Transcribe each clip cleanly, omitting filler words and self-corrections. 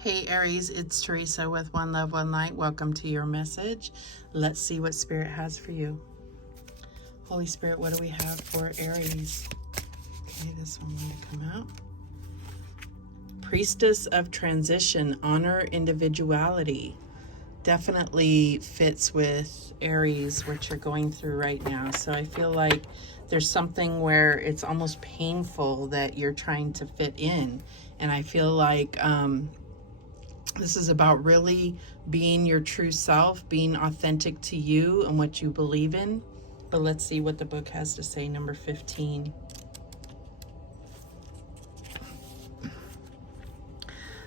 Hey Aries, it's Teresa with One Love, One Light. Welcome to your message. Let's see what Spirit has for you. Holy Spirit, what do we have for Aries? Okay, this one wanted to come out. Priestess of Transition, honor individuality. Definitely fits with Aries, what you're going through right now. So I feel like there's something where it's almost painful that you're trying to fit in. And I feel like this is about really being your true self, being authentic to you and what you believe in. But let's see what the book has to say, number 15.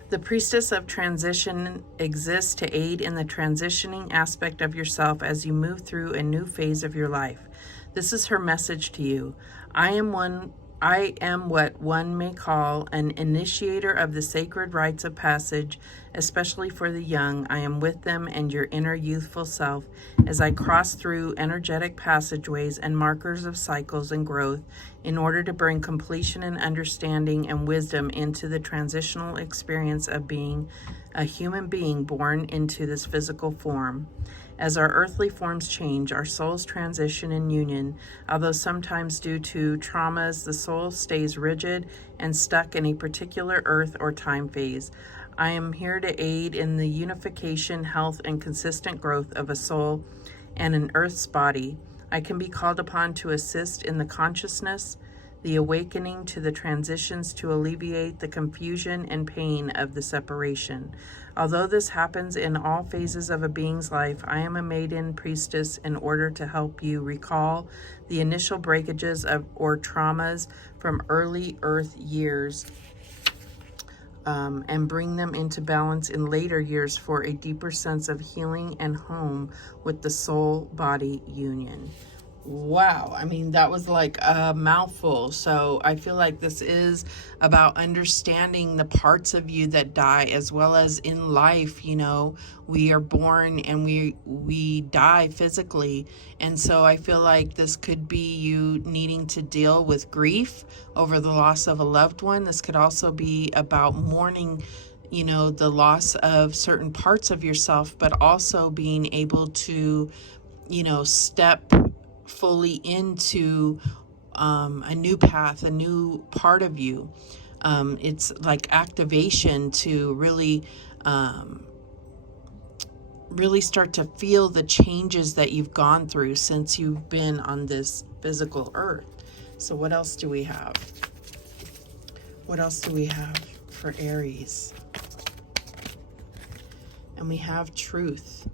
The Priestess of Transition exists to aid in the transitioning aspect of yourself as you move through a new phase of your life. This is her message to you. I am what one may call an initiator of the sacred rites of passage, especially for the young. I am with them and your inner youthful self as I cross through energetic passageways and markers of cycles and growth in order to bring completion and understanding and wisdom into the transitional experience of being a human being born into this physical form. As our earthly forms change, our souls transition in union. Although sometimes due to traumas, the soul stays rigid and stuck in a particular earth or time phase. I am here to aid in the unification, health, and consistent growth of a soul and an earth's body. I can be called upon to assist in the consciousness, the awakening to the transitions to alleviate the confusion and pain of the separation. Although this happens in all phases of a being's life, I am a maiden priestess in order to help you recall the initial breakages or traumas from early earth years and bring them into balance in later years for a deeper sense of healing and home with the soul-body union. Wow, I mean, that was like a mouthful. So I feel like this is about understanding the parts of you that die, as well as in life. You know, we are born and we die physically. And so I feel like this could be you needing to deal with grief over the loss of a loved one. This could also be about mourning, you know, the loss of certain parts of yourself, but also being able to, you know, step fully into a new path, a new part of you. It's like activation to really start to feel the changes that you've gone through since you've been on this physical earth. So what else do we have? What else do we have for Aries? And we have truth.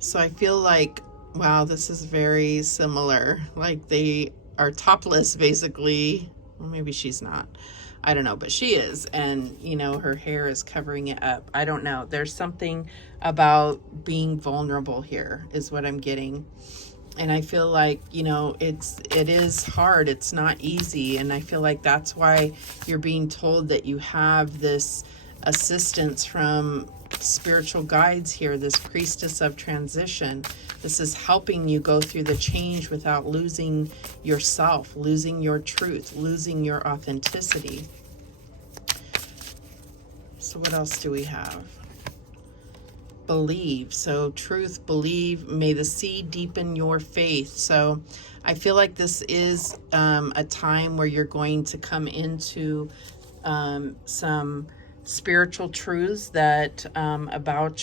So I feel like, wow, this is very similar. Like they are topless, basically. Well, maybe she's not. I don't know, but she is. And, you know, her hair is covering it up. I don't know. There's something about being vulnerable here is what I'm getting. And I feel like, you know, it is hard. It's not easy. And I feel like that's why you're being told that you have this assistance from spiritual guides here, this priestess of transition. This is helping you go through the change without losing yourself, losing your truth, losing your authenticity. So what else do we have? Believe. So truth, believe, may the seed deepen your faith. So I feel like this is a time where you're going to come into some spiritual truths that about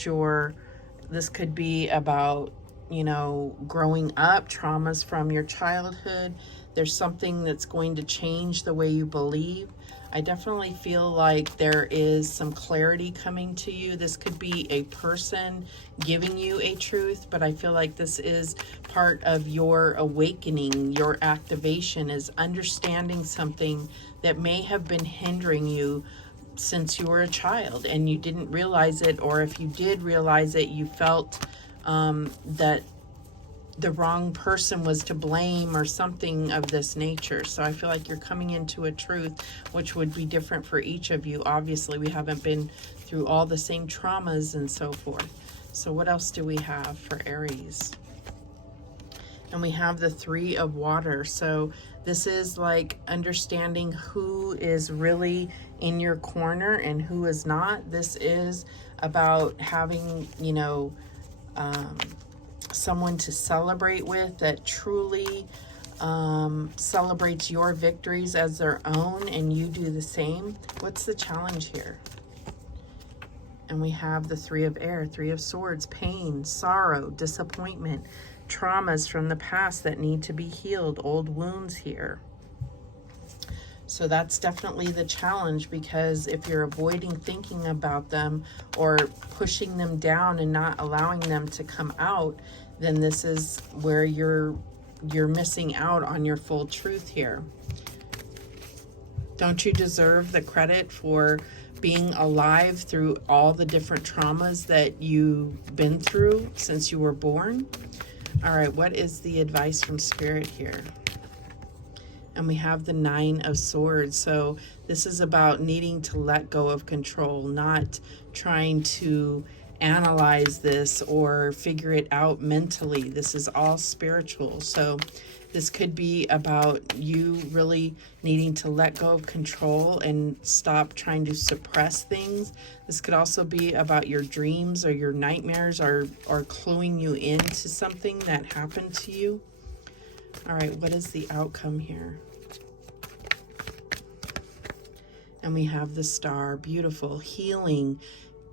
this could be about, you know, growing up, traumas from your childhood. There's something that's going to change the way you believe. I definitely feel like there is some clarity coming to you. This could be a person giving you a truth, but I feel like this is part of your awakening. Your activation is understanding something that may have been hindering you since you were a child and you didn't realize it, or if you did realize it, you felt that the wrong person was to blame or something of this nature. So I feel like you're coming into a truth which would be different for each of you. Obviously, we haven't been through all the same traumas and so forth. So what else do we have for Aries? And we have the 3 of water. So this is like understanding who is really in your corner and who is not. This is about having, you know, someone to celebrate with that truly celebrates your victories as their own, and you do the same. What's the challenge here? And we have the 3 of air, 3 of swords, pain, sorrow, disappointment, traumas from the past that need to be healed, old wounds here. So that's definitely the challenge, because if you're avoiding thinking about them or pushing them down and not allowing them to come out, then this is where you're missing out on your full truth here. Don't you deserve the credit for being alive through all the different traumas that you've been through since you were born? All right, what is the advice from Spirit here? And we have the 9 of swords. So this is about needing to let go of control, not trying to analyze this or figure it out mentally. This is all spiritual. So this could be about you really needing to let go of control and stop trying to suppress things. This could also be about your dreams or your nightmares or cluing you into something that happened to you. All right, what is the outcome here? And we have the star, beautiful, healing,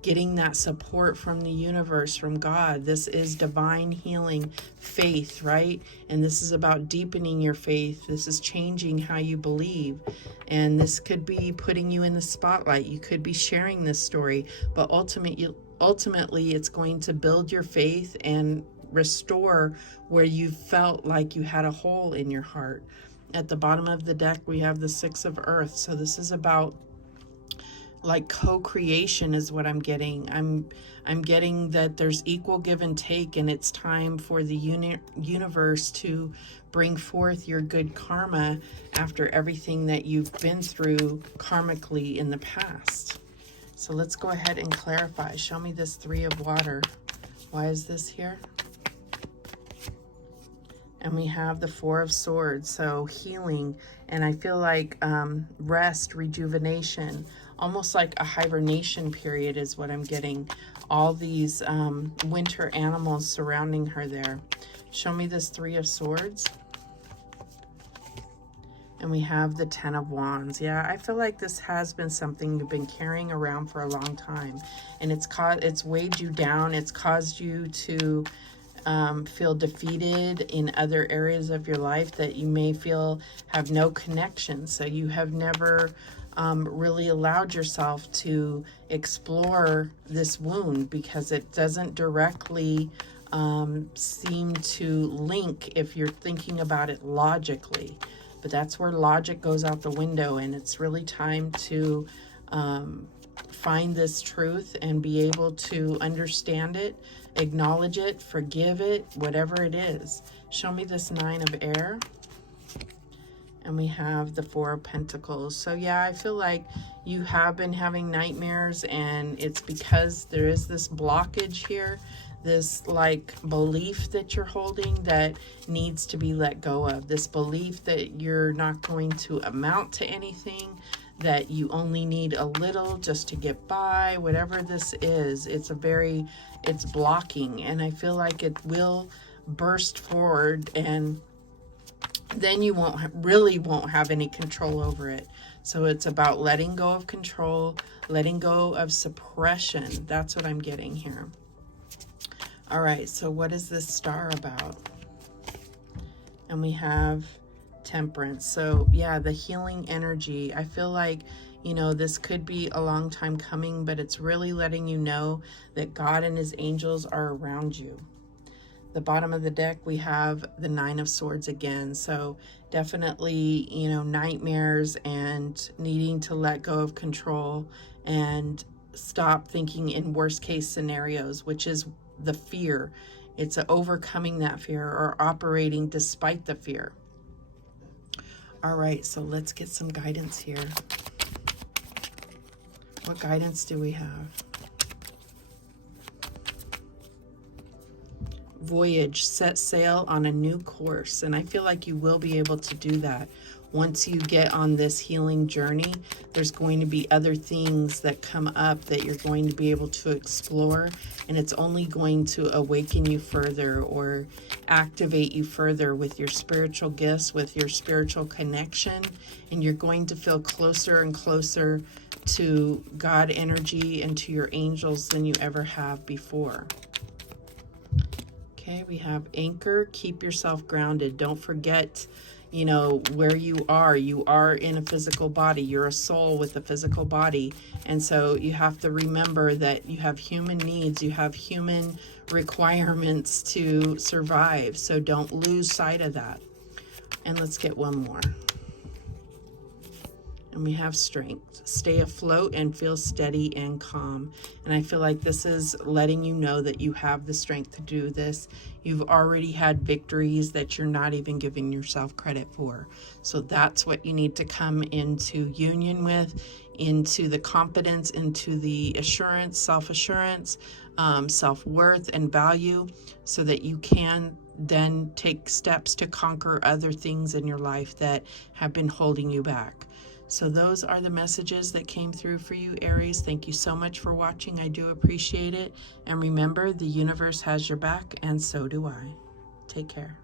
getting that support from the universe, from God. This is divine healing, faith, right? And this is about deepening your faith. This is changing how you believe. And this could be putting you in the spotlight. You could be sharing this story, but ultimately it's going to build your faith and restore where you felt like you had a hole in your heart. At the bottom of the deck, we have the 6 of earth. So this is about like co-creation is what I'm getting. I'm getting that there's equal give and take, and it's time for the universe to bring forth your good karma after everything that you've been through karmically in the past. So let's go ahead and clarify. Show me this 3 of water. Why is this here? And we have the 4 of swords, so healing, and I feel like rest, rejuvenation, almost like a hibernation period is what I'm getting. All these winter animals surrounding her there. Show me this 3 of swords. And we have the 10 of wands. Yeah, I feel like this has been something you've been carrying around for a long time, and it's weighed you down. It's caused you to feel defeated in other areas of your life that you may feel have no connection. So you have never really allowed yourself to explore this wound because it doesn't directly seem to link if you're thinking about it logically. But that's where logic goes out the window, and it's really time to find this truth and be able to understand it, acknowledge it, forgive it, whatever it is. Show me this 9 of air. And we have the 4 of pentacles. So yeah, I feel like you have been having nightmares, and it's because there is this blockage here, this like belief that you're holding that needs to be let go of. This belief that you're not going to amount to anything, that you only need a little just to get by, whatever this is. It's blocking, and I feel like it will burst forward, and then you won't have any control over it. So it's about letting go of control, letting go of suppression. That's what I'm getting here. All right, so what is this star about? And we have temperance. So yeah, the healing energy. I feel like, you know, this could be a long time coming, but it's really letting you know that God and his angels are around you. The bottom of the deck, we have the 9 of swords again. So definitely, you know, nightmares and needing to let go of control and stop thinking in worst case scenarios, which is the fear. It's overcoming that fear or operating despite the fear. All right, so let's get some guidance here. What guidance do we have? voyage, set sail on a new course. And I feel like you will be able to do that. Once you get on this healing journey, there's going to be other things that come up that you're going to be able to explore, and it's only going to awaken you further or activate you further with your spiritual gifts, with your spiritual connection, and you're going to feel closer and closer to God energy and to your angels than you ever have before. Okay, we have anchor, keep yourself grounded. Don't forget, you know, where you are. You are in a physical body. You're a soul with a physical body. And so you have to remember that you have human needs. You have human requirements to survive. So don't lose sight of that. And let's get one more. And we have strength. Stay afloat and feel steady and calm. And I feel like this is letting you know that you have the strength to do this. You've already had victories that you're not even giving yourself credit for. So that's what you need to come into union with, into the confidence, into the assurance, self-assurance, self-worth and value, so that you can then take steps to conquer other things in your life that have been holding you back. So those are the messages that came through for you, Aries. Thank you so much for watching. I do appreciate it. And remember, the universe has your back, and so do I. Take care.